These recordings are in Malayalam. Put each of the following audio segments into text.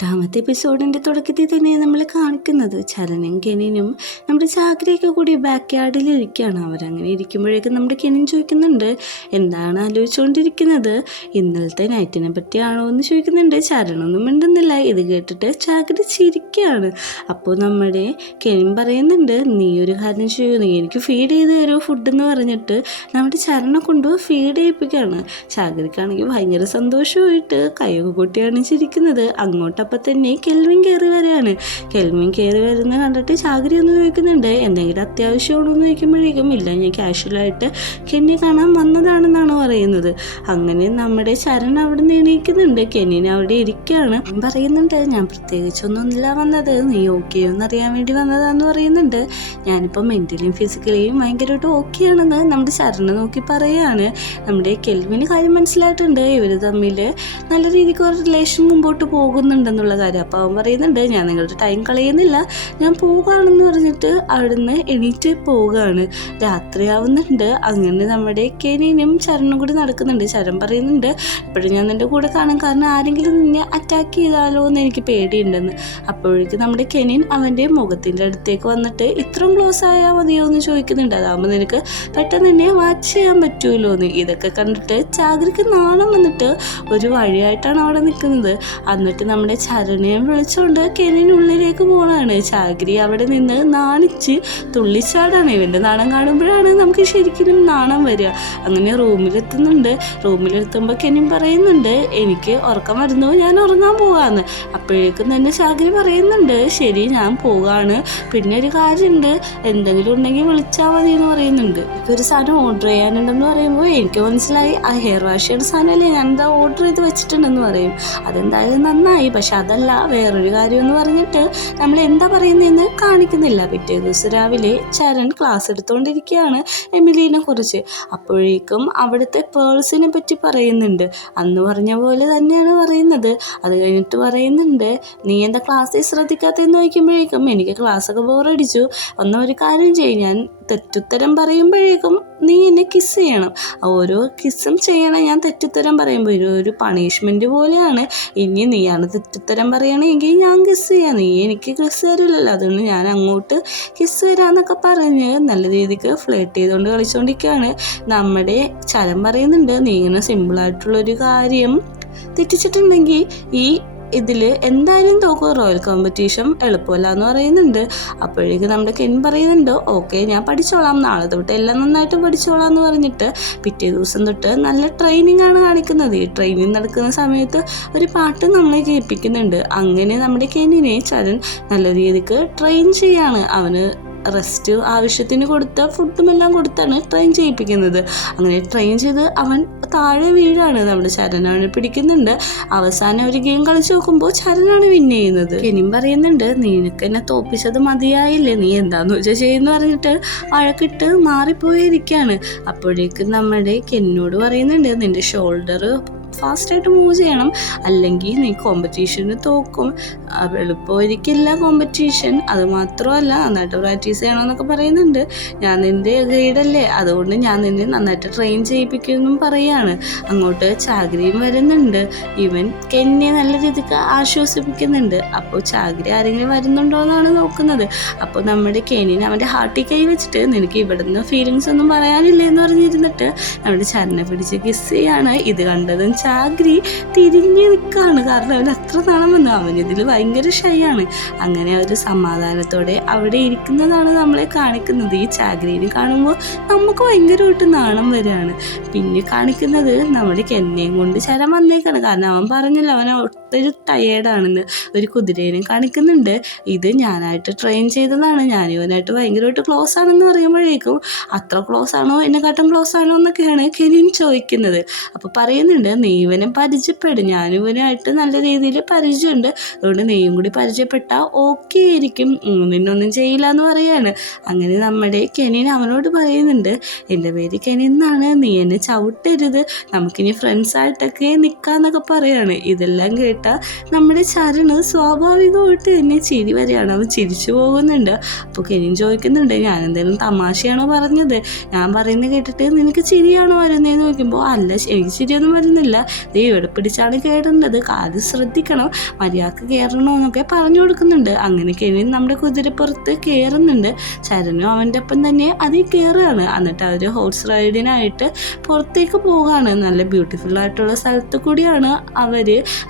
8ാമത്തെ എപ്പിസോഡിൻ്റെ തുടക്കത്തിൽ തന്നെ നമ്മൾ കാണിക്കുന്നത് ചരനും കെനിനും നമ്മുടെ ചാക്രിയൊക്കെ കൂടി ബാക്ക് യാർഡിൽ ഇരിക്കുകയാണ്. അവരങ്ങനെ ഇരിക്കുമ്പോഴേക്കും നമ്മുടെ കെനിൻ ചോദിക്കുന്നുണ്ട്, എന്താണ് ആലോചിച്ചുകൊണ്ടിരിക്കുന്നത്, ഇന്നലത്തെ നൈറ്റിനെ പറ്റിയാണോ എന്ന് ചോദിക്കുന്നുണ്ട്. ചരണമൊന്നും മിണ്ടുന്നില്ല. ഇത് കേട്ടിട്ട് ചാക്രി ചിരിക്കുകയാണ്. അപ്പോൾ നമ്മുടെ കെനിൻ പറയുന്നുണ്ട്, നീ ഒരു കാര്യം ചെയ്യൂ, നീ എനിക്ക് ഫീഡ് ചെയ്ത് തരുമോ ഫുഡ് എന്ന് പറഞ്ഞിട്ട് നമ്മുടെ ചരണ കൊണ്ടുപോയി ഫീഡ് ചെയ്യിപ്പിക്കുകയാണ്. ചാക്രിക്കാണെങ്കിൽ ഭയങ്കര സന്തോഷമായിട്ട് കൈയൊക്കെ കൊട്ടിയാണ് ചിരിക്കുന്നത്. അങ്ങോട്ടപ്പം തന്നെ കെൽവിൻ കയറി വരികയാണ്. കെൽവിൻ കയറി വരുന്ന കണ്ടിട്ട് ചാക്രി ഒന്ന് ചോദിക്കുന്നുണ്ട്, എന്തെങ്കിലും അത്യാവശ്യമാണോ എന്ന് ചോദിക്കുമ്പോഴേക്കും ഇല്ല, ഞാൻ കാഷ്വലായിട്ട് കെന്നി കാണാൻ വന്നതാണെന്നാണ് പറയുന്നത്. അങ്ങനെ നമ്മുടെ ചരൺ അവിടെ നിന്ന് എണീക്കുന്നുണ്ട്. കെന്നിന് അവിടെ ഇരിക്കുകയാണ്. പറയുന്നുണ്ട്, ഞാൻ പ്രത്യേകിച്ചൊന്നുമില്ല വന്നത്, നീ ഓക്കെ എന്നറിയാൻ വേണ്ടി വന്നതാന്ന് പറയുന്നുണ്ട്. ഞാനിപ്പോൾ മെൻ്റലിയും ഫിസിക്കലിയും ഭയങ്കരമായിട്ട് ഓക്കെ ആണെന്ന് നമ്മുടെ ചരണ് നോക്കി പറയുകയാണ്. നമ്മുടെ കെൽവിന് കാര്യം മനസ്സിലായിട്ടുണ്ട്, ഇവർ തമ്മിൽ നല്ല രീതിക്ക് ഒരു റിലേഷൻ മുമ്പോട്ട് പോകുന്നുണ്ടെന്നുള്ള കാര്യം. അപ്പോൾ അവൻ പറയുന്നുണ്ട്, ഞാൻ നിങ്ങളുടെ ടൈം കളയുന്നില്ല, ഞാൻ പോവുകയാണെന്ന് പറഞ്ഞിട്ട് അവിടുന്ന് എണീറ്റ് പോവുകയാണ്. രാത്രിയാവുന്നുണ്ട്. അങ്ങനെ നമ്മുടെ കെനിനും ചരനും കൂടി നടക്കുന്നുണ്ട്. ചരൺ പറയുന്നുണ്ട്, ഇപ്പോഴും ഞാൻ നിൻ്റെ കൂടെ കാണും, കാരണം ആരെങ്കിലും നിന്നെ അറ്റാക്ക് ചെയ്താലോ എന്ന് എനിക്ക് പേടിയുണ്ടെന്ന്. അപ്പോഴേക്കും നമ്മുടെ കെനിൻ അവൻ്റെ മുഖത്തിൻ്റെ അടുത്തേക്ക് വന്നിട്ട് ഇത്രയും ക്ലോസ് ആയാൽ മതിയോ എന്ന് ചോദിക്കുന്നുണ്ട്. അതാകുമ്പോൾ നിനക്ക് പെട്ടെന്ന് തന്നെ വാച്ച് ചെയ്യാൻ പറ്റുമല്ലോ എന്ന്. ഇതൊക്കെ കണ്ടിട്ട് ചാക്രിക്ക് നാണം വന്നിട്ട് ഒരു വഴിയായിട്ടാണ് അവിടെ നിൽക്കുന്നത്. എന്നിട്ട് നമ്മുടെ ചരണയും വിളിച്ചുകൊണ്ട് കെനിനുള്ളിലേക്ക് പോകണമാണ്. ചാക്രി അവിടെ നിന്ന് നാണിച്ച് തുള്ളിച്ചാടാണ്. ഇവൻ്റെ നാണം കാണുമ്പോഴാണ് നമുക്ക് ശരിക്കും നാണം വരിക. അങ്ങനെ റൂമിലെത്തുന്നുണ്ട്. റൂമിലെത്തുമ്പോൾ കെനിൻ പറയുന്നുണ്ട്, എനിക്ക് ഉറക്കം വരുന്നു, ഞാൻ ഉറങ്ങാൻ പോകാമെന്ന്. അപ്പോഴേക്കും തന്നെ ചാക്രി പറയുന്നുണ്ട്, ശരി ഞാൻ പോകാണ്, പിന്നെ ഒരു കാര്യമുണ്ട്, എന്തെങ്കിലും ഉണ്ടെങ്കിൽ വിളിച്ചാൽ മതി എന്ന് പറയുന്നുണ്ട്. ഇപ്പോൾ ഒരു സാധനം ഓർഡർ ചെയ്യാനുണ്ടെന്ന് പറയുമ്പോൾ എനിക്ക് മനസ്സിലായി ആ ഹെയർ വാഷ് ചെയ്യുന്ന സാധനമല്ലേ ഞാൻ എന്താ ഓർഡർ ചെയ്ത് വെച്ചിട്ടുണ്ടെന്ന് പറയും. അതെന്തായാലും നന്നായി, പക്ഷെ അതല്ല വേറൊരു കാര്യം എന്ന് പറഞ്ഞിട്ട് നമ്മൾ എന്താ പറയുന്നതെന്ന് കാണിക്കുന്നില്ല. പിറ്റേ ദിവസം രാവിലെ ചരൺ ക്ലാസ് എടുത്തുകൊണ്ടിരിക്കുകയാണ് എമിലീനെ കുറിച്ച്. അപ്പോഴേക്കും അവിടുത്തെ പേഴ്സിനെ പറ്റി പറയുന്നുണ്ട്. അന്ന് പറഞ്ഞ പോലെ തന്നെയാണ് പറയുന്നത്. അത് കഴിഞ്ഞിട്ട് പറയുന്നുണ്ട്, നീ എന്താ ക്ലാസ്സിൽ ശ്രദ്ധിക്കാത്തതെന്ന് ചോദിക്കുമ്പോഴേക്കും എനിക്ക് ക്ലാസ്സൊക്കെ ബോറടിച്ചു, ഒരു കാര്യം ചെയ്യും, ഞാൻ തെറ്റുത്തരം പറയുമ്പോഴേക്കും നീ എന്നെ കിസ് ചെയ്യണം, ഓരോ കിസ്സും ചെയ്യണം. ഞാൻ തെറ്റുത്തരം പറയുമ്പോൾ ഒരു പണിഷ്മെൻറ്റ് പോലെയാണ്. ഇനി നീയാണ് തെറ്റുത്തരം പറയണമെങ്കിൽ ഞാൻ കിസ് ചെയ്യാം, നീ എനിക്ക് കിസ് തരില്ലല്ലോ, അതുകൊണ്ട് ഞാൻ അങ്ങോട്ട് കിസ് തരാമെന്നൊക്കെ പറഞ്ഞ് നല്ല രീതിക്ക് ഫ്ലേർട്ട് ചെയ്തുകൊണ്ട് കളിച്ചുകൊണ്ടിരിക്കുകയാണ്. നമ്മുടെ ചരം പറയുന്നുണ്ട്, നീ ഇങ്ങനെ സിമ്പിളായിട്ടുള്ളൊരു കാര്യം തെറ്റിച്ചിട്ടുണ്ടെങ്കിൽ ഈ ഇതിൽ എന്തായാലും തോക്കും, റോയൽ കോമ്പറ്റീഷൻ എളുപ്പമല്ല എന്ന് പറയുന്നുണ്ട്. അപ്പോഴേക്കും നമ്മുടെ കെൻ പറയുന്നുണ്ട്, ഓക്കെ ഞാൻ പഠിച്ചോളാം, നാളെ തൊട്ട് എല്ലാം നന്നായിട്ട് പഠിച്ചോളാം എന്ന് പറഞ്ഞിട്ട് പിറ്റേ ദിവസം തൊട്ട് നല്ല ട്രെയിനിങ് ആണ് കാണിക്കുന്നത്. ഈ ട്രെയിനിങ് നടക്കുന്ന സമയത്ത് ഒരു പാട്ട് നമ്മളെ കേൾപ്പിക്കുന്നുണ്ട്. അങ്ങനെ നമ്മുടെ കെന്നിനെ ചരൺ നല്ല രീതിക്ക് ട്രെയിൻ ചെയ്യാണ്. അവന് റെസ്റ്റ് ആവശ്യത്തിന് കൊടുത്ത ഫുഡും എല്ലാം കൊടുത്താണ് ട്രെയിൻ ചെയ്യിപ്പിക്കുന്നത്. അങ്ങനെ ട്രെയിൻ ചെയ്ത് അവൻ താഴെ വീഴാണ്. നമ്മുടെ ചരനാണ് പിടിക്കുന്നുണ്ട്. അവസാനം ഒരു ഗെയിം കളിച്ച് നോക്കുമ്പോൾ ചരനാണ് വിൻ ചെയ്യുന്നത്. കെനിൻ പറയുന്നുണ്ട്, നിനക്ക് എന്നെ തോപ്പിച്ചത് മതിയായില്ലേ, നീ എന്താന്ന് വെച്ചാൽ ചെയ്യുന്നു പറഞ്ഞിട്ട് വഴക്കിട്ട് മാറിപ്പോയിരിക്കുകയാണ്. അപ്പോഴേക്കും നമ്മുടെ കെന്നിനോട് പറയുന്നുണ്ട്, നിന്റെ ഷോൾഡർ ഫാസ്റ്റായിട്ട് മൂവ് ചെയ്യണം, അല്ലെങ്കിൽ നീ കോമ്പറ്റീഷന് തോക്കും, എളുപ്പമായിരിക്കില്ല കോമ്പറ്റീഷൻ, അത് മാത്രമല്ല നന്നായിട്ട് പ്രാക്ടീസ് ചെയ്യണമെന്നൊക്കെ പറയുന്നുണ്ട്. ഞാൻ നിൻ്റെ ഗൈഡല്ലേ, അതുകൊണ്ട് ഞാൻ നിന്നെ നന്നായിട്ട് ട്രെയിൻ ചെയ്യിപ്പിക്കുമെന്നും പറയുകയാണ്. അങ്ങോട്ട് ചാക്രിയും വരുന്നുണ്ട്. ഇവൻ കെന്നിയെ നല്ല രീതിക്ക് ആശ്വസിപ്പിക്കുന്നുണ്ട്. അപ്പോൾ ചാക്രി ആരെങ്കിലും വരുന്നുണ്ടോ എന്നാണ് നോക്കുന്നത്. അപ്പോൾ നമ്മുടെ കെന്നിനെ അവൻ്റെ ഹാർട്ടിൽ കൈ വെച്ചിട്ട്, നിനക്ക് ഇവിടുന്ന് ഫീലിങ്സ് ഒന്നും പറയാനില്ലേ എന്ന് പറഞ്ഞിരുന്നിട്ട് നമ്മുടെ ചരനെ പിടിച്ച് കിസ് ചെയ്യാണ്. ഇത് കണ്ടതും ചാക്രി തിരിഞ്ഞ് നിൽക്കുകയാണ്, കാരണം അവൻ അത്ര നാണം വന്നു, അവനിതിൽ ഭയങ്കര ഷൈയാണ്. അങ്ങനെ അവർ സമാധാനത്തോടെ അവിടെ ഇരിക്കുന്നതാണ് നമ്മളെ കാണിക്കുന്നത്. ഈ ചാക്രിനെ കാണുമ്പോൾ നമുക്ക് ഭയങ്കരമായിട്ട് നാണം വരികയാണ്. പിന്നെ കാണിക്കുന്നത് നമ്മുടെ കെന്നയും കൊണ്ട് ചരം വന്നേക്കാണ്, കാരണം അവൻ പറഞ്ഞല്ലോ അവൻ ഒത്തിരി ടയേർഡാണെന്ന്. ഒരു കുതിരേനെ കാണിക്കുന്നുണ്ട്. ഇത് ഞാനായിട്ട് ട്രെയിൻ ചെയ്തതാണ്, ഞാനിവനായിട്ട് ഭയങ്കരമായിട്ട് ക്ലോസ് ആണെന്ന് പറയുമ്പോഴേക്കും അത്ര ക്ലോസ് ആണോ എന്നെക്കാട്ടും ക്ലോസ് ആണോ എന്നൊക്കെയാണ് കെനിൻ ചോദിക്കുന്നത്. അപ്പോൾ പറയുന്നുണ്ട്, നീ ഇവനെ പരിചയപ്പെടും, ഞാനിവനായിട്ട് നല്ല രീതിയിൽ പരിചയമുണ്ട്, അതുകൊണ്ട് നീയും കൂടി പരിചയപ്പെട്ടാൽ ഓക്കെ ആയിരിക്കും, നിന്നൊന്നും ചെയ്യില്ല എന്ന് പറയാണ്. അങ്ങനെ നമ്മുടെ കെനിൻ അവനോട് പറയുന്നുണ്ട്, എൻ്റെ പേര് കെനിൻ എന്നാണ്, നീ എന്നെ ചവിട്ടരുത്, നമുക്കിനി ഫ്രണ്ട്സായിട്ടൊക്കെ നിൽക്കാമെന്നൊക്കെ പറയാണ്. ഇതെല്ലാം കേട്ടാൽ നമ്മുടെ ചരണ് സ്വാഭാവികമായിട്ട് എന്നെ ചിരി വരികയാണ്. അവൻ ചിരിച്ചു പോകുന്നുണ്ട്. അപ്പോൾ കെനിൻ ചോദിക്കുന്നുണ്ട്, ഞാൻ എന്തെങ്കിലും തമാശയാണോ പറഞ്ഞത്, ഞാൻ പറയുന്നത് കേട്ടിട്ട് നിനക്ക് ചിരിയാണോ വരുന്നതെന്ന് നോക്കുമ്പോൾ അല്ല, എനിക്ക് ചിരിയൊന്നും വരുന്നില്ല, ദേ ഇവിടെ പിടിച്ചാണ് കയറേണ്ടത്, കാല് ശ്രദ്ധിക്കണം, മര്യാദക്ക് കയറണമെന്നൊക്കെ പറഞ്ഞു കൊടുക്കുന്നുണ്ട്. അങ്ങനെ കെനിൻ നമ്മുടെ കുതിരപ്പുറത്ത് കയറുന്നുണ്ട്. ചരനും അവൻ്റെ ഒപ്പം തന്നെ അതിൽ കയറുകയാണ്. എന്നിട്ട് അവർ ഹോഴ്സ് റൈഡിനായിട്ട് പുറത്തേക്ക് പോവുകയാണ്. നല്ല ബ്യൂട്ടിഫുൾ ആയിട്ടുള്ള സ്ഥലത്ത് കൂടിയാണ് അവർ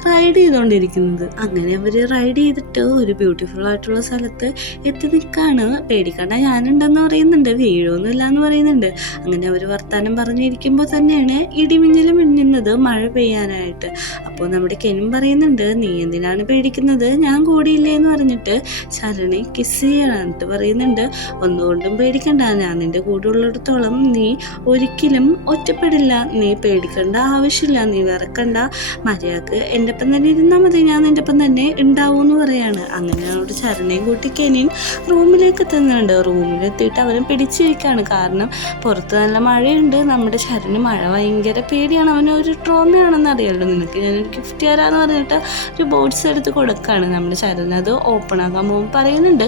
റൈഡ് ചെയ്തുകൊണ്ടിരിക്കുന്നത്. അങ്ങനെ അവർ റൈഡ് ചെയ്തിട്ട് ഒരു ബ്യൂട്ടിഫുൾ ആയിട്ടുള്ള സ്ഥലത്ത് എത്തി നിൽക്കുകയാണ്. പേടിക്കണ്ട, ഞാനുണ്ടെന്ന് പറയുന്നുണ്ട്, വീഴൊന്നുമില്ല എന്ന് പറയുന്നുണ്ട്. അങ്ങനെ അവർ വർത്താനം പറഞ്ഞിരിക്കുമ്പോൾ തന്നെയാണ് ഇടിമിന്നലും മിന്നുന്നത് മഴ പെയ്യാനായിട്ട്. അപ്പോൾ നമ്മുടെ കെനും പറയുന്നുണ്ട്, നീ എന്തിനാണ് പേടിക്കുന്നത്, ഞാൻ കൂടിയില്ലേ എന്ന് പറഞ്ഞിട്ട് ചരണെ കിസ് ചെയ്യാനായിട്ട് പറയുന്നുണ്ട്. ഒന്നുകൊണ്ടും പേടിക്കണ്ട, ഞാൻ നിന്റെ കൂടെ ഉള്ളിടത്തോളം നീ ഒരിക്കലും ഒറ്റപ്പെടില്ല, നീ പേടിക്കേണ്ട ആവശ്യമില്ല, നീ വിറക്കണ്ട, മര്യാദക്ക് എൻ്റെ ഒപ്പം തന്നെ ഇരുന്നാൽ മതി, ഞാൻ നിൻ്റെ ഒപ്പം തന്നെ ഉണ്ടാവും എന്ന് പറയാണ്. അങ്ങനെ അവിടെ ചരണയും കൂട്ടി കെനിൻ റൂമിലേക്ക് എത്തുന്നുണ്ട്. റൂമിലെത്തിയിട്ട് അവനും പിടിച്ചിരിക്കുകയാണ്. കാരണം പുറത്ത് നല്ല മഴയുണ്ട്. നമ്മുടെ ചരന് മഴ ഭയങ്കര പേടിയാണ്, അവന് ഒരു ട്രോമയാണെന്ന് അറിയാമല്ലോ നിനക്ക്, ഞാനൊരു ഗിഫ്റ്റ് തരാമെന്ന് പറഞ്ഞിട്ട് ഒരു ബോട്ട്സ് എടുത്ത് കൊടുക്കുകയാണ്. നമ്മുടെ ചരൻ അത് ഓപ്പൺ ആക്കാൻ പോകുമ്പോൾ പറയുന്നുണ്ട്,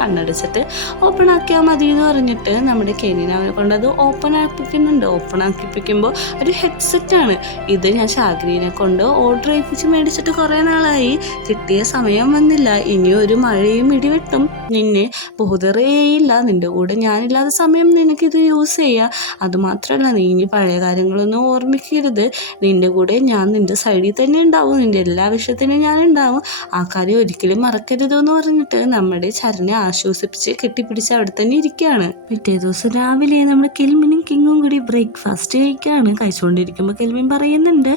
കണ്ണടച്ചിട്ട് ഓപ്പൺ ആക്കിയാൽ മതി എന്ന് പറഞ്ഞിട്ട് നമ്മുടെ കെനിൻ അവനെ കൊണ്ട് അത് ഓപ്പൺ ആക്കിപ്പിക്കുന്നുണ്ട്. ഓപ്പൺ ആക്കിപ്പിക്കുമ്പോൾ ഒരു ഹെഡ്സെറ്റാണ് ഇത്. ഞാൻ ഷാഗ്രീനെ കൊണ്ട് ഓർഡർ ചെയ്യിപ്പിച്ച് മേടിച്ചിട്ട് കുറേ നാളായി, കിട്ടിയ സമയം വന്നില്ല, ഇനി ഒരു മഴയും ഇടിവെട്ടും നിന്നെ ബോധറേയില്ല, നിൻ്റെ കൂടെ ഞാനില്ലാത്ത സമയം നിനക്കിത് യൂസ് ചെയ്യാം. അതുമാത്രമല്ല, നീ ഇനി പഴയ കാര്യങ്ങളൊന്നും ഓർമ്മിക്കരുത്, നിൻ്റെ കൂടെ ഞാൻ നിൻ്റെ സൈഡിൽ തന്നെ ഉണ്ടാവും, നിൻ്റെ എല്ലാ വിഷയത്തിനും ഞാൻ ഉണ്ടാവും, ആ കാര്യം ഒരിക്കലും മറക്കരുതെന്ന് പറഞ്ഞിട്ട് നമ്മുടെ ചരനെ ആശ്വസിപ്പിച്ച് കെട്ടിപ്പിടിച്ച് അവിടെ തന്നെ ഇരിക്കുകയാണ്. പിറ്റേ ദിവസം രാവിലെ നമ്മൾ കെൽമിനും കിങ്ങും കൂടി ബ്രേക്ക്ഫാസ്റ്റ് കഴിക്കുകയാണ്. കഴിച്ചുകൊണ്ടിരിക്കുമ്പോൾ കെൽമിൻ പറയുന്നുണ്ട്,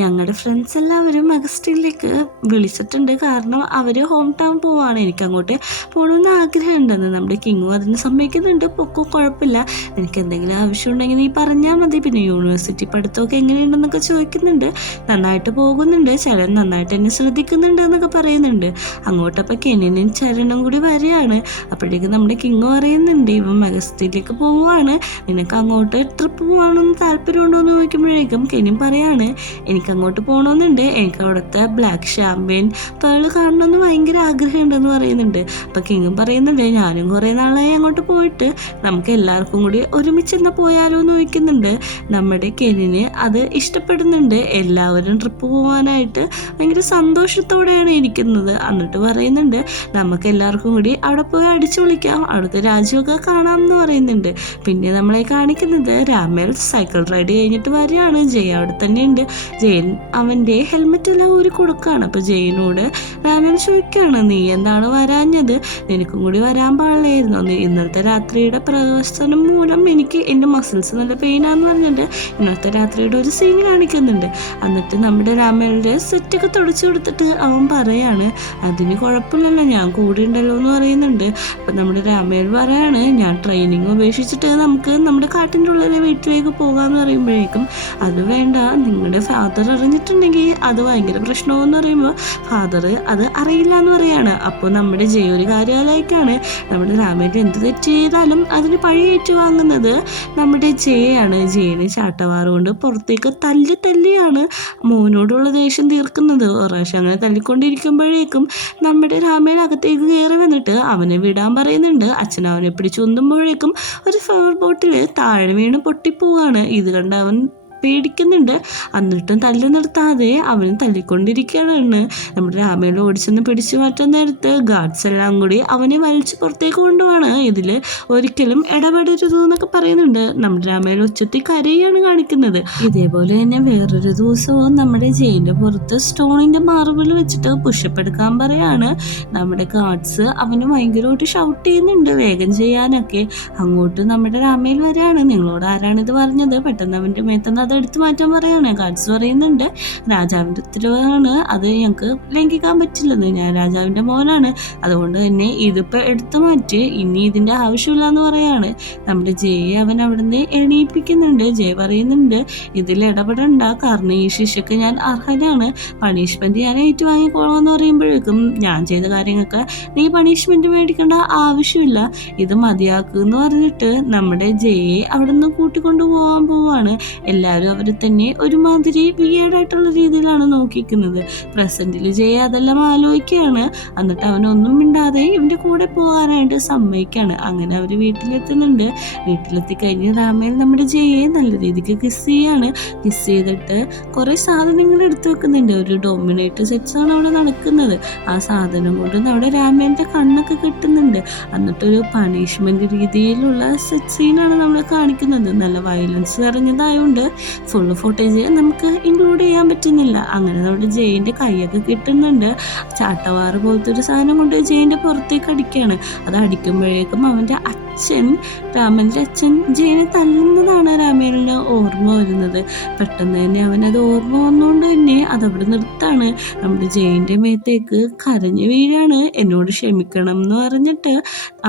ഞങ്ങളുടെ ഫ്രണ്ട്സ് എല്ലാവരും അഗസ്റ്റിലേക്ക് വിളിച്ചിട്ടുണ്ട്, കാരണം അവർ ഹോം ടൗൺ പോവാണ്, എനിക്ക് അങ്ങോട്ട് പോകണമെന്ന് ആഗ്രഹമുണ്ടെന്ന്. നമ്മുടെ കിങ്ങും അതിന് സമ്മതിക്കുന്നുണ്ട്. പൊക്കോ, കുഴപ്പമില്ല, നിനക്ക് എന്തെങ്കിലും ആവശ്യമുണ്ടെങ്കിൽ നീ പറഞ്ഞാൽ മതി. പിന്നെ യൂണിവേഴ്സിറ്റി പഠിത്തമൊക്കെ എങ്ങനെയുണ്ടെന്നൊക്കെ ചോദിക്കുന്നുണ്ട്. നന്നായിട്ട് പോകുന്നുണ്ട്, ചരൺ നന്നായിട്ട് എന്നെ ശ്രദ്ധിക്കുന്നുണ്ട് എന്നൊക്കെ പറയുന്നുണ്ട്. അങ്ങോട്ടപ്പോൾ കെനിനും ചരണും കൂടി വരികയാണ്. അപ്പോഴേക്കും നമ്മുടെ കിങ്ങ് പറയുന്നുണ്ട്, ഇവൻ അഗസ്റ്റിലേക്ക് പോവുകയാണ്, നിനക്ക് അങ്ങോട്ട് ട്രിപ്പ് പോകണമെന്ന് താല്പര്യമുണ്ടോ എന്ന് ചോദിക്കുമ്പോഴേക്കും കെനിൻ പറയാണ്, എനിക്ക് അങ്ങോട്ട് പോകണമെന്നുണ്ട്, എനിക്ക് അവിടുത്തെ ബ്ലാക്ക് ഷാമ്പെയിൻ പേള് കാണണമെന്ന് ഭയങ്കര ആഗ്രഹമുണ്ടെന്ന് പറയുന്നുണ്ട്. അപ്പോൾ കിങ്ങും പറയുന്നുണ്ട്, ഞാനും കുറേ നാളായി അങ്ങോട്ട് പോയിട്ട്, നമുക്ക് എല്ലാവർക്കും കൂടി ഒരുമിച്ചെന്ന് പോയാലോ എന്ന് ചോദിക്കുന്നുണ്ട്. നമ്മുടെ കെനിന് അത് ഇഷ്ടപ്പെടുന്നുണ്ട്. എല്ലാവരും ട്രിപ്പ് പോകാനായിട്ട് ഭയങ്കര സന്തോഷത്തോടെയാണ് ഇരിക്കുന്നത്. എന്നിട്ട് പറയുന്നുണ്ട്, നമുക്ക് എല്ലാവർക്കും കൂടി അവിടെ പോയി അടിച്ചു വിളിക്കാം, അവിടുത്തെ രാജ്യമൊക്കെ കാണാം എന്ന് പറയുന്നുണ്ട്. പിന്നെ നമ്മളെ കാണിക്കുന്നത് രാമേൽ സൈക്കിൾ റൈഡ് കഴിഞ്ഞിട്ട് വരികയാണ്. ജയ് അവിടെ തന്നെയുണ്ട്. ജയൻ അവൻ്റെ ഹെൽമെറ്റ് എല്ലാം ഊരി കൊടുക്കുകയാണ്. അപ്പോൾ ജയിനോട് രാമേൽ ചോദിക്കുകയാണ്, നീ എന്താണ് വരാഞ്ഞത്, നിനക്കും കൂടി വരാൻ പാടില്ലായിരുന്നു, നീ ഇന്നലത്തെ രാത്രിയുടെ പ്രവർത്തനം മൂലം എനിക്ക് എൻ്റെ മസിൽസ് നല്ല പെയിനാന്ന് പറഞ്ഞിട്ട് ഇന്നത്തെ രാത്രിയുടെ ഒരു സീൻ കാണിക്കുന്നുണ്ട്. എന്നിട്ട് നമ്മുടെ രാമേലിൻ്റെ സെറ്റൊക്കെ തുടച്ചു കൊടുത്തിട്ട് അവൻ പറയാണ്, അതിന് കുഴപ്പമില്ലല്ലോ, ഞാൻ കൂടി ഉണ്ടല്ലോ എന്ന് പറയുന്നുണ്ട്. അപ്പം നമ്മുടെ രാമേൽ പറയാണ്, ഞാൻ ട്രെയിനിങ് ഉപേക്ഷിച്ചിട്ട് നമുക്ക് നമ്മുടെ കാട്ടിൻ്റെ ഉള്ളിലെ വീട്ടിലേക്ക് പോകാമെന്ന് പറയുമ്പോഴേക്കും, അത് വേണ്ട, നിങ്ങളുടെ ഫാദർ അറിഞ്ഞിട്ടുണ്ടെങ്കിൽ അത് ഭയങ്കര പ്രശ്നമെന്ന് പറയുമ്പോൾ ഫാദർ അത് അറിയില്ല എന്ന് പറയാണ്. അപ്പോൾ നമ്മുടെ ജയ ഒരു കാര്യാലയക്കാണ്. നമ്മുടെ രാമേൽ എന്ത് തെറ്റ് ചെയ്താലും അതിന് പഴി ഏറ്റുവാങ്ങുന്നത് നമ്മുടെ ജയാണ്. ജയന് ചാട്ടവാറ് കൊണ്ട് പുറത്തേക്ക് തല്ലിയാണ് മോനോടുള്ള ദേഷ്യം തീർക്കുന്നത്. ഒരാഴ്ച അങ്ങനെ തല്ലിക്കൊണ്ടിരിക്കുമ്പോഴേക്കും നമ്മുടെ രാമേൽ അകത്തേക്ക് കയറി വന്നിട്ട് അവനെ വിടാൻ പറയുന്നുണ്ട്. അച്ഛൻ അവനെ പിടിച്ചൊന്നുമ്പോഴേക്കും ഒരു ഫയർ ബോട്ടിൽ താഴെ വീണ് പൊട്ടിപ്പോവാണ്. ഇത് കണ്ട് അവൻ പേടിക്കുന്നുണ്ട്. എന്നിട്ടും തല്ലി നിർത്താതെ അവന് തല്ലിക്കൊണ്ടിരിക്കുകയാണ്. നമ്മുടെ രാമേൽ ഓടിച്ചെന്ന് പിടിച്ചു മാറ്റാൻ നേരത്ത് ഗാർഡ്സ് എല്ലാം കൂടി അവനെ വലിച്ച് പുറത്തേക്ക് കൊണ്ടുപോവാണ്. ഇതിൽ ഒരിക്കലും ഇടപെടരുത് എന്നൊക്കെ പറയുന്നുണ്ട്. നമ്മുടെ രാമേൽ ഉച്ചത്തിൽ കരയാണ് കാണിക്കുന്നത്. ഇതേപോലെ തന്നെ വേറൊരു ദിവസവും നമ്മുടെ ജയിലിൻ്റെ പുറത്ത് സ്റ്റോണിൻ്റെ മാർബിൾ വെച്ചിട്ട് പുഷപ്പ് എടുക്കാൻ പറയാണ്. നമ്മുടെ ഗാർഡ്സ് അവന് ഭയങ്കരമായിട്ട് ഷൗട്ട് ചെയ്യുന്നുണ്ട് വേഗം ചെയ്യാനൊക്കെ. അങ്ങോട്ട് നമ്മുടെ രാമേൽ വരെയാണ്. നിങ്ങളോട് ആരാണിത് പറഞ്ഞത്, പെട്ടെന്ന് അവൻ്റെ മേത്തുനിന്ന് അത് എടുത്തു മാറ്റാൻ പറയാണ്. ഗാർഡ്സ് പറയുന്നുണ്ട്, രാജാവിൻ്റെ ഉത്തരവാണ്, അത് ഞങ്ങൾക്ക് ലംഘിക്കാൻ പറ്റില്ലെന്ന്, ഞാൻ രാജാവിൻ്റെ മോനാണ്, അതുകൊണ്ട് തന്നെ ഇതിപ്പോൾ എടുത്തു മാറ്റി, ഇനി ഇതിൻ്റെ ആവശ്യമില്ല എന്ന് പറയാണ്. നമ്മുടെ ജയ് അവൻ അവിടെ നിന്ന് എണീപ്പിക്കുന്നുണ്ട്. ജയ് പറയുന്നുണ്ട്, ഇതിൽ ഇടപെടണ്ട, കാരണം ഈ ശിക്ഷയ്ക്ക് ഞാൻ അർഹനാണ്, പണിഷ്മെൻറ്റ് ഞാൻ ഏറ്റുവാങ്ങിക്കോളാമെന്ന് പറയുമ്പോഴേക്കും, ഞാൻ ചെയ്ത കാര്യങ്ങൾക്ക് നീ പണിഷ്മെൻറ്റ് മേടിക്കേണ്ട ആവശ്യമില്ല, ഇത് മതിയാക്കുക എന്ന് പറഞ്ഞിട്ട് നമ്മുടെ ജയെ അവിടെ നിന്ന് കൂട്ടിക്കൊണ്ടു പോകാൻ പോവാണ്. എല്ലാവരും എല്ലാവരും അവരെ തന്നെ ഒരുമാതിരി വിയേഡായിട്ടുള്ള രീതിയിലാണ് നോക്കിക്കുന്നത്. പ്രസന്റിൽ ജയ അതെല്ലാം ആലോചിക്കുകയാണ്. എന്നിട്ട് അവനൊന്നും മിണ്ടാതെ ഇവന്റെ കൂടെ പോകാനായിട്ട് സമ്മതിക്കാണ്. അങ്ങനെ അവർ വീട്ടിലെത്തുന്നുണ്ട്. വീട്ടിലെത്തി കഴിഞ്ഞ് രാമേൽ നമ്മുടെ ജയയെ നല്ല രീതിക്ക് കിസ് ചെയ്യാണ്. കിസ് ചെയ്തിട്ട് കുറെ സാധനങ്ങൾ എടുത്തു വെക്കുന്നുണ്ട്. ഒരു ഡോമിനേറ്റർ സെറ്റ്സ് ആണ് അവിടെ നടക്കുന്നത്. ആ സാധനം കൊണ്ട് നമ്മുടെ രാമേന്റെ കണ്ണൊക്കെ കിട്ടുന്നുണ്ട്. എന്നിട്ടൊരു പണിഷ്മെന്റ് രീതിയിലുള്ള സെറ്റ് സീനാണ് നമ്മൾ കാണിക്കുന്നത്. നല്ല വയലൻസ് നിറഞ്ഞതായതുകൊണ്ട് ഫുള്ള് ഫോട്ടേജ് നമുക്ക് ഇൻക്ലൂഡ് ചെയ്യാൻ പറ്റുന്നില്ല. അങ്ങനെ നമ്മുടെ ജയിൻ്റെ കൈയൊക്കെ കിട്ടുന്നുണ്ട്. ചാട്ടവാറ് പോലത്തെ ഒരു സാധനം കൊണ്ട് ജയിൻ്റെ പുറത്തേക്ക് അടിക്കുകയാണ്. അത് അടിക്കുമ്പോഴേക്കും അവൻ്റെ അച്ഛൻ, രാമൻ്റെ അച്ഛൻ ജയിനെ തല്ലുന്നതാണ് രാമേലിന് ഓർമ്മ വരുന്നത്. പെട്ടെന്ന് തന്നെ അവനത് ഓർമ്മ വന്നുകൊണ്ട് തന്നെ അതവിടെ നിർത്താണ്. നമ്മുടെ ജയിൻ്റെ മേത്തേക്ക് കരഞ്ഞു വീഴാണ്. എന്നോട് ക്ഷമിക്കണം എന്ന് പറഞ്ഞിട്ട്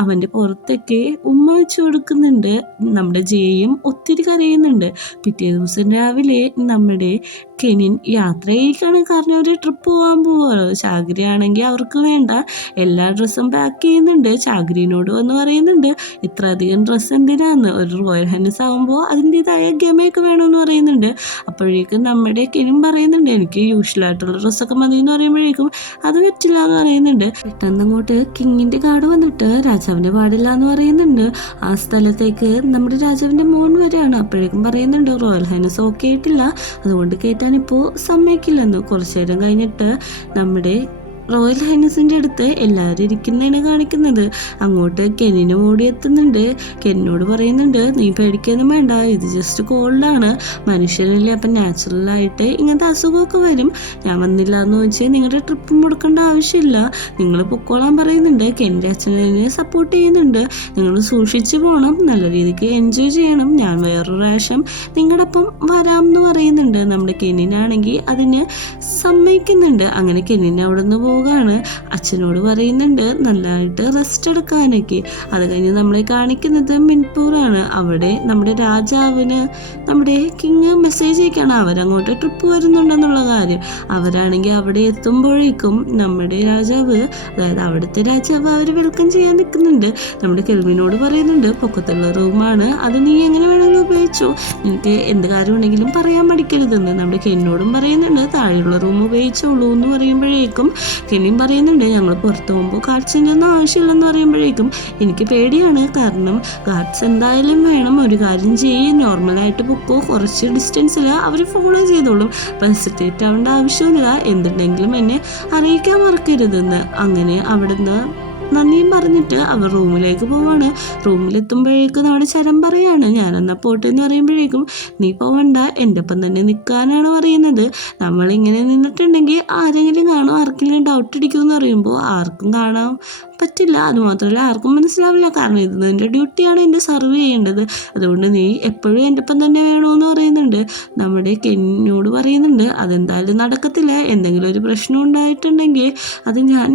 അവൻ്റെ പുറത്തേക്ക് ഉമ്മ വെച്ച് കൊടുക്കുന്നുണ്ട്. നമ്മുടെ ജയും ഒത്തിരി കരയുന്നുണ്ട്. പിറ്റേ ദിവസം രാവിലെ നമ്മുടെ കെനിൻ യാത്രയായിരിക്കാണ്. കാരണം ഒരു ട്രിപ്പ് പോകാൻ പോവാറ്. ചാഗ്രിയാണെങ്കിൽ അവർക്ക് വേണ്ട എല്ലാ ഡ്രസ്സും പാക്ക് ചെയ്യുന്നുണ്ട്. ചാഗ്രിനോട് വന്ന് പറയുന്നുണ്ട് ഇത്ര അധികം ഡ്രസ്സ് എന്തിനാന്ന്, ഒരു റോയൽ ഹൈനസ് ആകുമ്പോൾ അതിൻ്റെതായ ഗമയൊക്കെ വേണമെന്ന് പറയുന്നുണ്ട്. അപ്പോഴേക്കും നമ്മുടെ കെനിൻ പറയുന്നുണ്ട് എനിക്ക് യൂഷ്വലായിട്ടുള്ള ഡ്രസ്സൊക്കെ മതി എന്ന് പറയുമ്പോഴേക്കും അത് പറ്റില്ല എന്ന് പറയുന്നുണ്ട്. പെട്ടെന്ന് അങ്ങോട്ട് കിങ്ങിൻ്റെ കാർഡ് വന്നിട്ട് രാജാവിൻ്റെ പാടില്ല എന്ന് പറയുന്നുണ്ട്. ആ സ്ഥലത്തേക്ക് നമ്മുടെ രാജാവിൻ്റെ മോൻ വരികയാണ്. അപ്പോഴേക്കും പറയുന്നുണ്ട് റോയൽ ഹൈനസ് ഓക്കെ ആയിട്ടില്ല, അതുകൊണ്ട് കയറ്റാനിപ്പോൾ സമ്മതിക്കില്ലെന്ന്. കുറച്ചു നേരം കഴിഞ്ഞിട്ട് നമ്മുടെ റോയൽ ഹൈനസിൻ്റെ അടുത്ത് എല്ലാവരും ഇരിക്കുന്നതാണ് കാണിക്കുന്നത്. അങ്ങോട്ട് കെനിനും ഓടി എത്തുന്നുണ്ട്. കെനിനോട് പറയുന്നുണ്ട് നീ പേടിക്കൊന്നും വേണ്ട, ഇത് ജസ്റ്റ് കോൾഡാണ്, മനുഷ്യരല്ലേ, അപ്പം നാച്ചുറലായിട്ട് ഇങ്ങനത്തെ അസുഖമൊക്കെ വരും. ഞാൻ വന്നില്ല എന്ന് വെച്ച് നിങ്ങളുടെ ട്രിപ്പ് മുടക്കേണ്ട ആവശ്യമില്ല, നിങ്ങൾ പൊക്കോളാൻ പറയുന്നുണ്ട്. കെൻ്റെ അച്ഛനെ സപ്പോർട്ട് ചെയ്യുന്നുണ്ട്. നിങ്ങൾ സൂക്ഷിച്ച് പോകണം, നല്ല രീതിക്ക് എൻജോയ് ചെയ്യണം, ഞാൻ വേറൊരു പ്രാവശ്യം നിങ്ങളുടെ ഒപ്പം വരാം എന്ന് പറയുന്നുണ്ട്. നമ്മുടെ കെനിനാണെങ്കിൽ അതിന് സമ്മതിക്കുന്നുണ്ട്. അങ്ങനെ കെനിനെ അവിടെ നിന്ന് പോവുകയാണ്. അച്ഛനോട് പറയുന്നുണ്ട് നല്ലതായിട്ട് റെസ്റ്റ് എടുക്കാനൊക്കെ. അത് കഴിഞ്ഞ് നമ്മളെ കാണിക്കുന്നത് മിൻപൂറാണ്. അവിടെ നമ്മുടെ രാജാവിന് നമ്മുടെ കിങ് മെസ്സേജ് അയക്കാണ് അവരങ്ങോട്ട് ട്രിപ്പ് വരുന്നുണ്ടെന്നുള്ള കാര്യം. അവരാണെങ്കിൽ അവിടെ എത്തുമ്പോഴേക്കും നമ്മുടെ രാജാവ്, അതായത് അവിടുത്തെ രാജാവ് അവർ വെൽക്കം ചെയ്യാൻ നിൽക്കുന്നുണ്ട്. നമ്മുടെ കെൽവിനോട് പറയുന്നുണ്ട് പൊക്കത്തുള്ള റൂമാണ്, അത് നീ എങ്ങനെ വേണമെങ്കിലും ഉപയോഗിച്ചു, എനിക്ക് എന്ത് കാര്യം ഉണ്ടെങ്കിലും പറയാൻ മടിക്കരുതെന്ന്. നമ്മുടെ കെന്നോടും പറയുന്നുണ്ട് താഴെയുള്ള റൂം ഉപയോഗിച്ചോളൂ എന്ന് പറയുമ്പോഴേക്കും കെനിയും പറയുന്നുണ്ട് ഞങ്ങൾ പുറത്ത് പോകുമ്പോൾ ഗാർഡ്സിൻ്റെ ഒന്നും ആവശ്യമില്ലെന്ന് പറയുമ്പോഴേക്കും എനിക്ക് പേടിയാണ്, കാരണം ഗാർഡ്സ് എന്തായാലും വേണം, ഒരു കാര്യം ചെയ്യും നോർമലായിട്ട് പൊക്കോ, കുറച്ച് ഡിസ്റ്റൻസിൽ അവർ ഫോളോ ചെയ്തോളും, ഹെസിറ്റേറ്റ് ആവേണ്ട ആവശ്യമില്ല, എന്തുണ്ടെങ്കിലും എന്നെ അറിയിക്കാൻ മറക്കരുതെന്ന്. അങ്ങനെ അവിടുന്ന് നന്ദിയും പറഞ്ഞിട്ട് അവർ റൂമിലേക്ക് പോവാണ്. റൂമിലെത്തുമ്പോഴേക്കും നമ്മുടെ ചരം പറയാണ് ഞാനെന്നാ പോട്ടെ എന്ന് പറയുമ്പോഴേക്കും നീ പോവണ്ട, എൻ്റെ ഒപ്പം തന്നെ നിൽക്കാനാണ് പറയുന്നത്. നമ്മളിങ്ങനെ നിന്നിട്ടുണ്ടെങ്കിൽ ആരെങ്കിലും കാണും, ആർക്കെങ്കിലും ഡൗട്ട് അടിക്കുമെന്ന് പറയുമ്പോൾ ആർക്കും കാണാൻ പറ്റില്ല. അതുമാത്രമല്ല ആർക്കും മനസ്സിലാവില്ല, കാരണം ഇത് നിൻ്റെ ഡ്യൂട്ടിയാണ്, എൻ്റെ സർവ് ചെയ്യേണ്ടത്, അതുകൊണ്ട് നീ എപ്പോഴും എൻ്റെ ഒപ്പം തന്നെ വേണമെന്ന് പറയുന്നുണ്ട്. നമ്മുടെ കെന്നിനോട് പറയുന്നുണ്ട് അതെന്തായാലും നടക്കത്തില്ല, എന്തെങ്കിലും ഒരു പ്രശ്നം ഉണ്ടായിട്ടുണ്ടെങ്കിൽ അത് ഞാൻ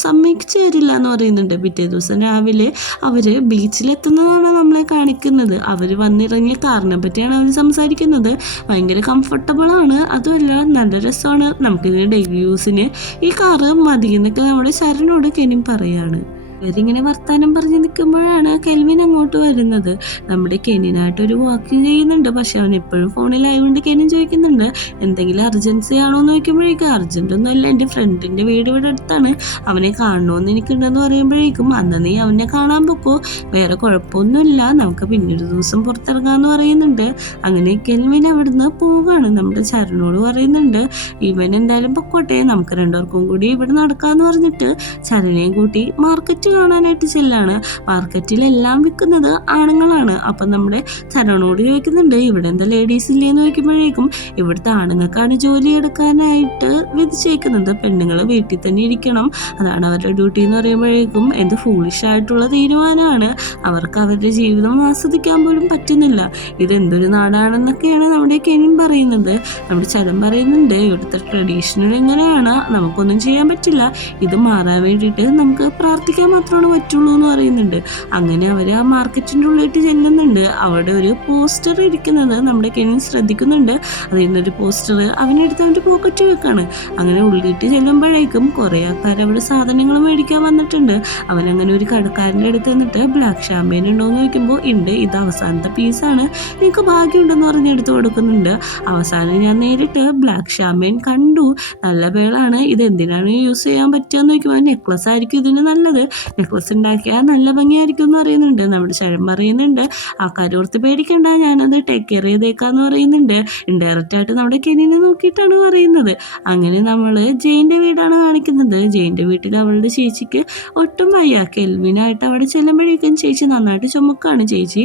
സമ്മതിച്ചു തരില്ല എന്ന് പറയുന്നുണ്ട്. പിറ്റേ ദിവസം രാവിലെ അവർ ബീച്ചിലെത്തുന്നതാണ് നമ്മളെ കാണിക്കുന്നത്. അവർ വന്നിറങ്ങിയ കാറിനെ പറ്റിയാണ് അവർ സംസാരിക്കുന്നത്. ഭയങ്കര കംഫർട്ടബിളാണ്, അതുമല്ല നല്ല രസമാണ്, നമുക്കിതിന് ഡെയിലി യൂസിന് ഈ കാറ് മതി എന്നൊക്കെ നമ്മുടെ ശരനോട് കെനിൻ പറയാണ്. ഇവരിങ്ങനെ വർത്താനം പറഞ്ഞ് നിൽക്കുമ്പോഴാണ് കെൽവിൻ അങ്ങോട്ട് വരുന്നത്. നമ്മുടെ കെനിനായിട്ടൊരു വാക്കിംഗ് ചെയ്യുന്നുണ്ട്. പക്ഷെ അവൻ എപ്പോഴും ഫോണിലായതുകൊണ്ട് കെനിൻ ചോദിക്കുന്നുണ്ട് എന്തെങ്കിലും അർജൻസി ആണോ എന്ന് ചോദിക്കുമ്പോഴേക്കും അർജൻറ്റൊന്നും അല്ല, എൻ്റെ ഫ്രണ്ടിൻ്റെ വീട് ഇവിടെ അടുത്താണ്, അവനെ കാണണമെന്ന് എനിക്കുണ്ടെന്ന് പറയുമ്പോഴേക്കും അന്ന് നീ അവനെ കാണാൻ പൊക്കോ, വേറെ കുഴപ്പമൊന്നുമില്ല, നമുക്ക് പിന്നൊരു ദിവസം പുറത്തിറങ്ങാമെന്ന് പറയുന്നുണ്ട്. അങ്ങനെ കെൽവിൻ അവിടുന്ന് പോവുകയാണ്. നമ്മുടെ ചരനോട് പറയുന്നുണ്ട് ഇവൻ എന്തായാലും പൊക്കോട്ടെ, നമുക്ക് രണ്ടുപേർക്കും കൂടി ഇവിടെ നടക്കാമെന്ന് പറഞ്ഞിട്ട് ചരനെയും കൂട്ടി മാർക്കറ്റ് കാണാനായിട്ട് ചെല്ലാണ്. മാർക്കറ്റിലെല്ലാം വിൽക്കുന്നത് ആണുങ്ങളാണ്. അപ്പം നമ്മുടെ ചരണോട് ചോദിക്കുന്നുണ്ട് ഇവിടെ എന്താ ലേഡീസ് ഇല്ലേന്ന് ചോദിക്കുമ്പോഴേക്കും ഇവിടുത്തെ ആണുങ്ങൾക്കാണ് ജോലി എടുക്കാനായിട്ട് വിധിച്ചേക്കുന്നത്, പെണ്ണുങ്ങൾ വീട്ടിൽ തന്നെ ഇരിക്കണം, അതാണ് അവരുടെ ഡ്യൂട്ടി എന്ന് പറയുമ്പോഴേക്കും എന്ത് ഫൂളിഷായിട്ടുള്ള തീരുമാനമാണ്, അവർക്ക് അവരുടെ ജീവിതം ആസ്വദിക്കാൻ പോലും പറ്റുന്നില്ല, ഇതെന്തൊരു നാടാണെന്നൊക്കെയാണ് നമ്മുടെ കെനിൻ പറയുന്നത്. നമ്മുടെ ചരം പറയുന്നുണ്ട് ഇവിടുത്തെ ട്രഡീഷണൽ എങ്ങനെയാണ്, നമുക്കൊന്നും ചെയ്യാൻ പറ്റില്ല, ഇത് മാറാൻ വേണ്ടിയിട്ട് നമുക്ക് പ്രാർത്ഥിക്കാൻ മാത്രമാണ് പറ്റുള്ളൂ എന്ന് പറയുന്നുണ്ട്. അങ്ങനെ അവർ ആ മാർക്കറ്റിൻ്റെ ഉള്ളിലേക്ക് ചെല്ലുന്നുണ്ട്. അവിടെ ഒരു പോസ്റ്റർ ഇരിക്കുന്നത് നമ്മുടെ കെനിൻ ശ്രദ്ധിക്കുന്നുണ്ട്. അതിൽ നിന്നൊരു പോസ്റ്റർ അവനെടുത്ത് അവൻ്റെ പോക്കറ്റ് വെക്കാണ്. അങ്ങനെ ഉള്ളിട്ട് ചെല്ലുമ്പോഴേക്കും കുറേ ആൾക്കാർ അവിടെ സാധനങ്ങൾ മേടിക്കാൻ വന്നിട്ടുണ്ട്. അവനങ്ങനെ ഒരു കടക്കാരൻ്റെ അടുത്ത് നിന്നിട്ട് ബ്ലാക്ക് ഷാമ്പെയിൻ ഉണ്ടോ എന്ന് ചോദിക്കുമ്പോൾ ഉണ്ട്, ഇത് അവസാനത്തെ പീസാണ്, നിങ്ങൾക്ക് ഭാഗ്യമുണ്ടെന്ന് പറഞ്ഞ് എടുത്ത് കൊടുക്കുന്നുണ്ട്. അവസാനം ഞാൻ നേരിട്ട് ബ്ലാക്ക് ഷാമ്പെയിൻ കണ്ടു, നല്ല പേളാണ്, ഇത് എന്തിനാണ് യൂസ് ചെയ്യാൻ പറ്റുകയെന്ന് ചോദിക്കുമ്പോൾ നെക്ലസ് ആയിരിക്കും ഇതിന് നല്ലത്, നെക്ലസ് ഉണ്ടാക്കിയാൽ നല്ല ഭംഗിയായിരിക്കും എന്ന് പറയുന്നുണ്ട്. നമ്മുടെ ശരം പറയുന്നുണ്ട് ആ കാര്യോർത്ത് പേടിക്കണ്ട, ഞാനത് ടേക്ക് കെയർ ചെയ്തേക്കാന്ന് പറയുന്നുണ്ട്. ഇൻഡയറക്റ്റ് ആയിട്ട് നമ്മുടെ കെനിനെ നോക്കിയിട്ടാണ് പറയുന്നത്. അങ്ങനെ നമ്മൾ ജെയിൻ്റെ വീടാണ് കാണിക്കുന്നത്. ജെയിൻ്റെ വീട്ടിൽ അവളുടെ ചേച്ചിക്ക് ഒട്ടും വയ്യ. കെൽവിനായിട്ട് അവിടെ ചെല്ലുമ്പോഴേക്കും ചേച്ചി നന്നായിട്ട് ചുമക്കാണ്. ചേച്ചി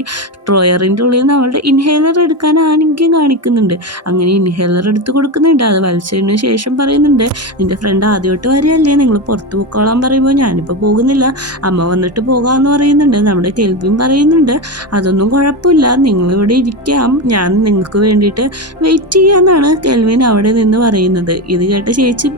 ഡ്രോയറിൻ്റെ ഉള്ളിൽ നിന്ന് അവളുടെ ഇൻഹേലർ എടുക്കാൻ ആണെങ്കിലും കാണിക്കുന്നുണ്ട്. അങ്ങനെ ഇൻഹേലർ എടുത്ത് കൊടുക്കുന്നുണ്ട്. അത് വലിച്ചതിന് ശേഷം പറയുന്നുണ്ട്, നിൻ്റെ ഫ്രണ്ട് ആദ്യമായിട്ട് വരികയല്ലേ, നിങ്ങൾ പുറത്ത് പോയിക്കോളാൻ പറയുമ്പോൾ ഞാനിപ്പോൾ പോകുന്നില്ല, അമ്മ വന്നിട്ട് പോകാമെന്ന് പറയുന്നുണ്ട്. നമ്മുടെ കെൽവിൻ പറയുന്നുണ്ട് അതൊന്നും കുഴപ്പമില്ല, നിങ്ങളിവിടെ ഇരിക്കാം, ഞാൻ നിങ്ങൾക്ക് വേണ്ടിയിട്ട് വെയിറ്റ് ചെയ്യാമെന്നാണ് കെൽവിൻ അവിടെ നിന്ന് പറയുന്നത്. ഇത് കേട്ട ചേച്ചി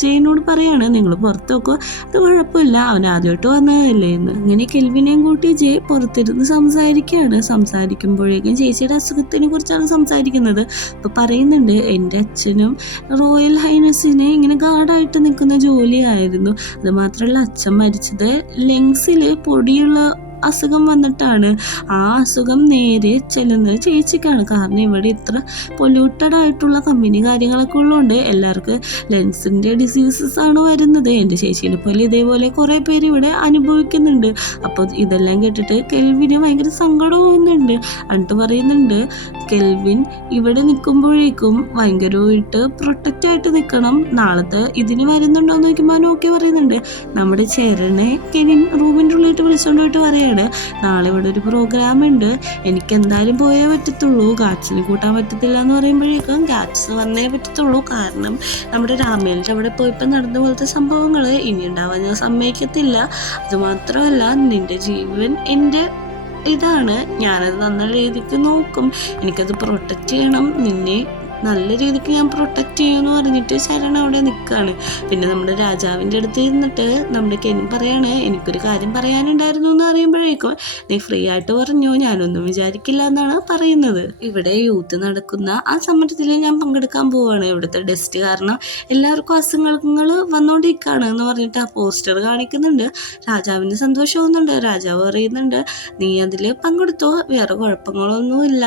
ജെയിനോട് പറയാണ്, നിങ്ങൾ പുറത്ത് നോക്കുക, അത് കുഴപ്പമില്ല, അവൻ ആദ്യമായിട്ട് വന്നതല്ലേ എന്ന്. അങ്ങനെ കെൽവിനെയും കൂട്ടി ജെ പുറത്തിരുന്ന് സംസാരിക്കുമ്പോഴേക്കും ചേച്ചിയുടെ അസുഖത്തിനെ കുറിച്ചാണ് സംസാരിക്കുന്നത്. അപ്പോൾ പറയുന്നുണ്ട്, എൻ്റെ അച്ഛനും റോയൽ ഹൈനസിനെ ഇങ്ങനെ ഗാർഡായിട്ട് നിൽക്കുന്ന ജോലിയായിരുന്നു. അത് മാത്രമല്ല അച്ഛൻ മരിച്ചത് ലങ്സിൽ പൊടിയുള്ള അസുഖം വന്നിട്ടാണ്. ആ അസുഖം നേരെ ചെല്ലുന്നത് ചേച്ചിക്കാണ്. കാരണം ഇവിടെ ഇത്ര പൊല്യൂട്ടഡ് ആയിട്ടുള്ള കമ്പനി കാര്യങ്ങളൊക്കെ ഉള്ളതുകൊണ്ട് എല്ലാവർക്കും ലെൻസിൻ്റെ ഡിസീസസ് ആണ് വരുന്നത്. എൻ്റെ ചേച്ചീനെ പോലെ ഇതേപോലെ കുറേ പേര് ഇവിടെ അനുഭവിക്കുന്നുണ്ട്. അപ്പോൾ ഇതെല്ലാം കേട്ടിട്ട് കെൽവിന് ഭയങ്കര സങ്കടമാകുന്നുണ്ട്. എന്നിട്ട് പറയുന്നുണ്ട്, കെൽവിൻ ഇവിടെ നിൽക്കുമ്പോഴേക്കും ഭയങ്കരമായിട്ട് പ്രൊട്ടക്റ്റായിട്ട് നിൽക്കണം, നാളത്തെ ഇതിന് വരുന്നുണ്ടോ എന്ന് ചോദിക്കുമ്പോൾ ഓക്കെ പറയുന്നുണ്ട്. നമ്മുടെ ചേരനെ കെനിൻ റൂമിൻ്റെ ഉള്ളിലിട്ട് വിളിച്ചുകൊണ്ട് പോയിട്ട് പറയുക, നാളെ ഇവിടെ ഒരു പ്രോഗ്രാം ഉണ്ട്, എനിക്ക് എന്തായാലും പോയേ പറ്റത്തുള്ളൂ, ഗാറ്റ്സിന് കൂട്ടാൻ പറ്റത്തില്ല എന്ന് പറയുമ്പോഴേക്കും ഗാറ്റ്സ് വന്നേ പറ്റത്തുള്ളൂ. കാരണം നമ്മുടെ രാമേലിൻ്റെ അവിടെ പോയപ്പോൾ നടന്ന പോലത്തെ സംഭവങ്ങൾ ഇനി ഉണ്ടാവാൻ ഞാൻ സമ്മതിക്കത്തില്ല. അതുമാത്രമല്ല നിൻ്റെ ജീവൻ എൻ്റെ ഇതാണ്, ഞാനത് നല്ല രീതിക്ക് നോക്കും, എനിക്കത് പ്രൊട്ടക്റ്റ് ചെയ്യണം, നിന്നെ നല്ല രീതിക്ക് ഞാൻ പ്രൊട്ടക്റ്റ് ചെയ്യുമെന്ന് പറഞ്ഞിട്ട് ശരൺ അവിടെ നിൽക്കുകയാണ്. പിന്നെ നമ്മുടെ രാജാവിൻ്റെ അടുത്ത് ഇരുന്നിട്ട് നമ്മുടെ കെനിൻ പറയാണ്, എനിക്കൊരു കാര്യം പറയാനുണ്ടായിരുന്നു എന്ന് പറയുമ്പോഴേക്കും നീ ഫ്രീ ആയിട്ട് പറഞ്ഞോ, ഞാനൊന്നും വിചാരിക്കില്ല എന്നാണ് പറയുന്നത്. ഇവിടെ യൂത്ത് നടക്കുന്ന ആ സമരത്തിൽ ഞാൻ പങ്കെടുക്കാൻ പോവുകയാണ്, ഇവിടുത്തെ ഡസ്റ്റ് കാരണം എല്ലാവർക്കും അസുഖങ്ങൾ വന്നുകൊണ്ടിരിക്കുകയാണ് എന്ന് പറഞ്ഞിട്ട് ആ പോസ്റ്റർ കാണിക്കുന്നുണ്ട്. രാജാവിന് സന്തോഷമാവുന്നുണ്ട്. രാജാവ് പറയുന്നുണ്ട്, നീ അതിൽ പങ്കെടുത്തോ, വേറെ കുഴപ്പങ്ങളൊന്നുമില്ല,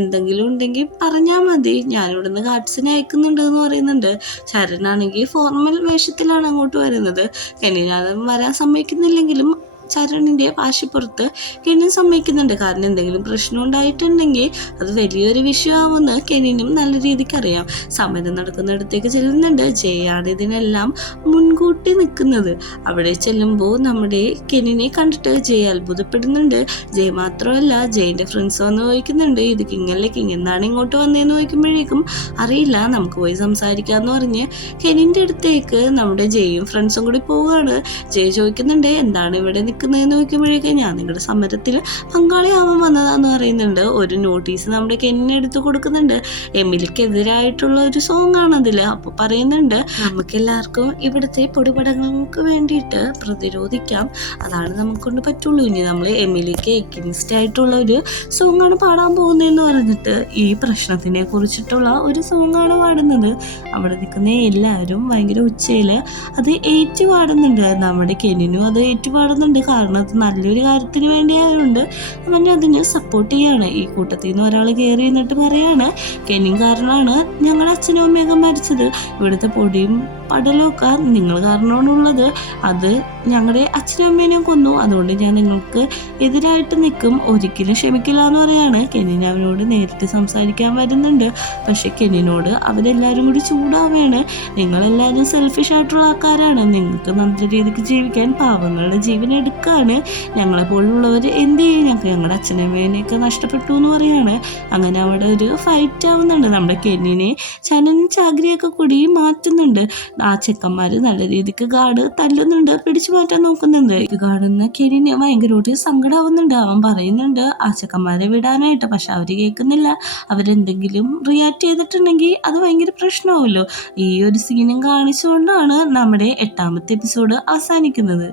എന്തെങ്കിലും ഉണ്ടെങ്കിൽ പറഞ്ഞാൽ മതി, ഞാൻ ഇവിടുന്ന് ഗാർഡ്സിനെ അയക്കുന്നുണ്ട് എന്ന് പറയുന്നുണ്ട്. ശരനാണെങ്കിൽ ഫോർമൽ വേഷത്തിലാണ് അങ്ങോട്ട് വരുന്നത്. കെനിനാഥൻ വരാൻ സമ്മതിക്കുന്നില്ലെങ്കിലും ചരണിൻ്റെ വാശിപ്പുറത്ത് കെനിൻ സമ്മതിക്കുന്നുണ്ട്. കാരണം എന്തെങ്കിലും പ്രശ്നം ഉണ്ടായിട്ടുണ്ടെങ്കിൽ അത് വലിയൊരു വിഷയമാവുമെന്ന് കെനിനും നല്ല രീതിക്ക് അറിയാം. സമരം നടക്കുന്നിടത്തേക്ക് ചെല്ലുന്നുണ്ട്. ജയാണ് ഇതിനെല്ലാം മുൻകൂട്ടി നിൽക്കുന്നത്. അവിടെ ചെല്ലുമ്പോൾ നമ്മുടെ കെനിനെ കണ്ടിട്ട് ജയ് അത്ഭുതപ്പെടുന്നുണ്ട്. ജയ് മാത്രമല്ല ജയിൻ്റെ ഫ്രണ്ട്സ് വന്ന് ചോദിക്കുന്നുണ്ട്, ഇത് കിങ്ങല്ലേ, കിങ് എന്താണ് ഇങ്ങോട്ട് വന്നതെന്ന് ചോദിക്കുമ്പോഴേക്കും അറിയില്ല, നമുക്ക് പോയി സംസാരിക്കാമെന്ന് പറഞ്ഞ് കെനിൻ്റെ അടുത്തേക്ക് നമ്മുടെ ജയും ഫ്രണ്ട്സും കൂടി പോവുകയാണ്. ജയ് ചോദിക്കുന്നുണ്ട്, എന്താണ് ഇവിടെ നിൽക്കുന്നതെന്ന് നോക്കുമ്പോഴേക്കും ഞാൻ നിങ്ങളുടെ സമരത്തിൽ പങ്കാളിയാവാൻ വന്നതാന്ന് പറയുന്നുണ്ട്. ഒരു നോട്ടീസ് നമ്മുടെ കെന്നിനെ എടുത്ത് കൊടുക്കുന്നുണ്ട്. എമിലിക്കെതിരായിട്ടുള്ള ഒരു സോങ് ആണ് അതിൽ. അപ്പോൾ പറയുന്നുണ്ട്, നമുക്കെല്ലാവർക്കും ഇവിടുത്തെ പൊടിപടങ്ങൾക്ക് വേണ്ടിയിട്ട് പ്രതിരോധിക്കാം, അതാണ് നമുക്കൊണ്ട് പറ്റുള്ളൂ, ഇനി നമ്മൾ എമിലിക്ക് എഗിൻസ്റ്റ് ആയിട്ടുള്ള ഒരു സോങ് ആണ് പാടാൻ പോകുന്നതെന്ന് പറഞ്ഞിട്ട് ഈ പ്രശ്നത്തിനെ കുറിച്ചിട്ടുള്ള ഒരു സോങ് ആണ് പാടുന്നത്. അവിടെ നിൽക്കുന്ന എല്ലാവരും ഭയങ്കര ഉച്ചയിൽ അത് ഏറ്റുപാടുന്നുണ്ട്. നമ്മുടെ കെന്നിനും അത് ഏറ്റുപാടുന്നുണ്ട്. കാരണം അത് നല്ലൊരു കാര്യത്തിന് വേണ്ടിയായതുകൊണ്ട് അവൻ അതിന് സപ്പോർട്ട് ചെയ്യാണ്. ഈ കൂട്ടത്തിൽ നിന്ന് ഒരാൾ കയറി എന്നിട്ട് പറയാണ്, കെനിൻ കാരണമാണ് ഞങ്ങളുടെ അച്ഛനും അമ്മയൊക്കെ മരിച്ചത്, ഇവിടുത്തെ പൊടിയും പടലമൊക്കെ നിങ്ങൾ കാരണമാണുള്ളത്, അത് ഞങ്ങളുടെ അച്ഛനും അമ്മേനെയും കൊന്നു, അതുകൊണ്ട് ഞാൻ നിങ്ങൾക്ക് എതിരായിട്ട് നിൽക്കും, ഒരിക്കലും ക്ഷമിക്കില്ല എന്ന് പറയാണ്. കെനിൻ അവനോട് നേരിട്ട് സംസാരിക്കാൻ വരുന്നുണ്ട്. പക്ഷെ കെനിനോട് അവരെല്ലാവരും കൂടി ചൂടാവുകയാണ്. നിങ്ങളെല്ലാവരും സെൽഫിഷ് ആയിട്ടുള്ള ആൾക്കാരാണ്, നിങ്ങൾക്ക് നല്ല രീതിക്ക് ജീവിക്കാൻ പാവങ്ങളുടെ ജീവൻ എടുക്കുകയാണ്, ഞങ്ങളെപ്പോലുള്ളവർ എന്ത് ചെയ്യും, ഞങ്ങളുടെ അച്ഛനമ്മേനെയൊക്കെ നഷ്ടപ്പെട്ടു എന്ന് പറയാണ്. അങ്ങനെ അവിടെ ഒരു ഫൈറ്റ് ആവുന്നുണ്ട്. നമ്മുടെ കെന്നിനെ ചനനും ചാഗ്രിയൊക്കെ കൂടി മാറ്റുന്നുണ്ട്. ആ ചെക്കന്മാർ നല്ല രീതിക്ക് ഗാർഡ് തല്ലുന്നുണ്ട്, പിടിച്ചു മാറ്റാൻ നോക്കുന്നുണ്ട്. ഇത് കാണുന്ന കെനിന് ഭയങ്കരമായിട്ട് സങ്കടമാവുന്നുണ്ട്. അവൻ പറയുന്നുണ്ട് ആ ചെക്കന്മാരെ വിടാനായിട്ട്, പക്ഷെ അവർ കേൾക്കുന്നില്ല. അവരെന്തെങ്കിലും റിയാക്ട് ചെയ്തിട്ടുണ്ടെങ്കിൽ അത് ഭയങ്കര പ്രശ്നമാവുമല്ലോ. ഈ ഒരു സീനും കാണിച്ചുകൊണ്ടാണ് നമ്മുടെ 8ാമത്തെ എപ്പിസോഡ് അവസാനിക്കുന്നത്.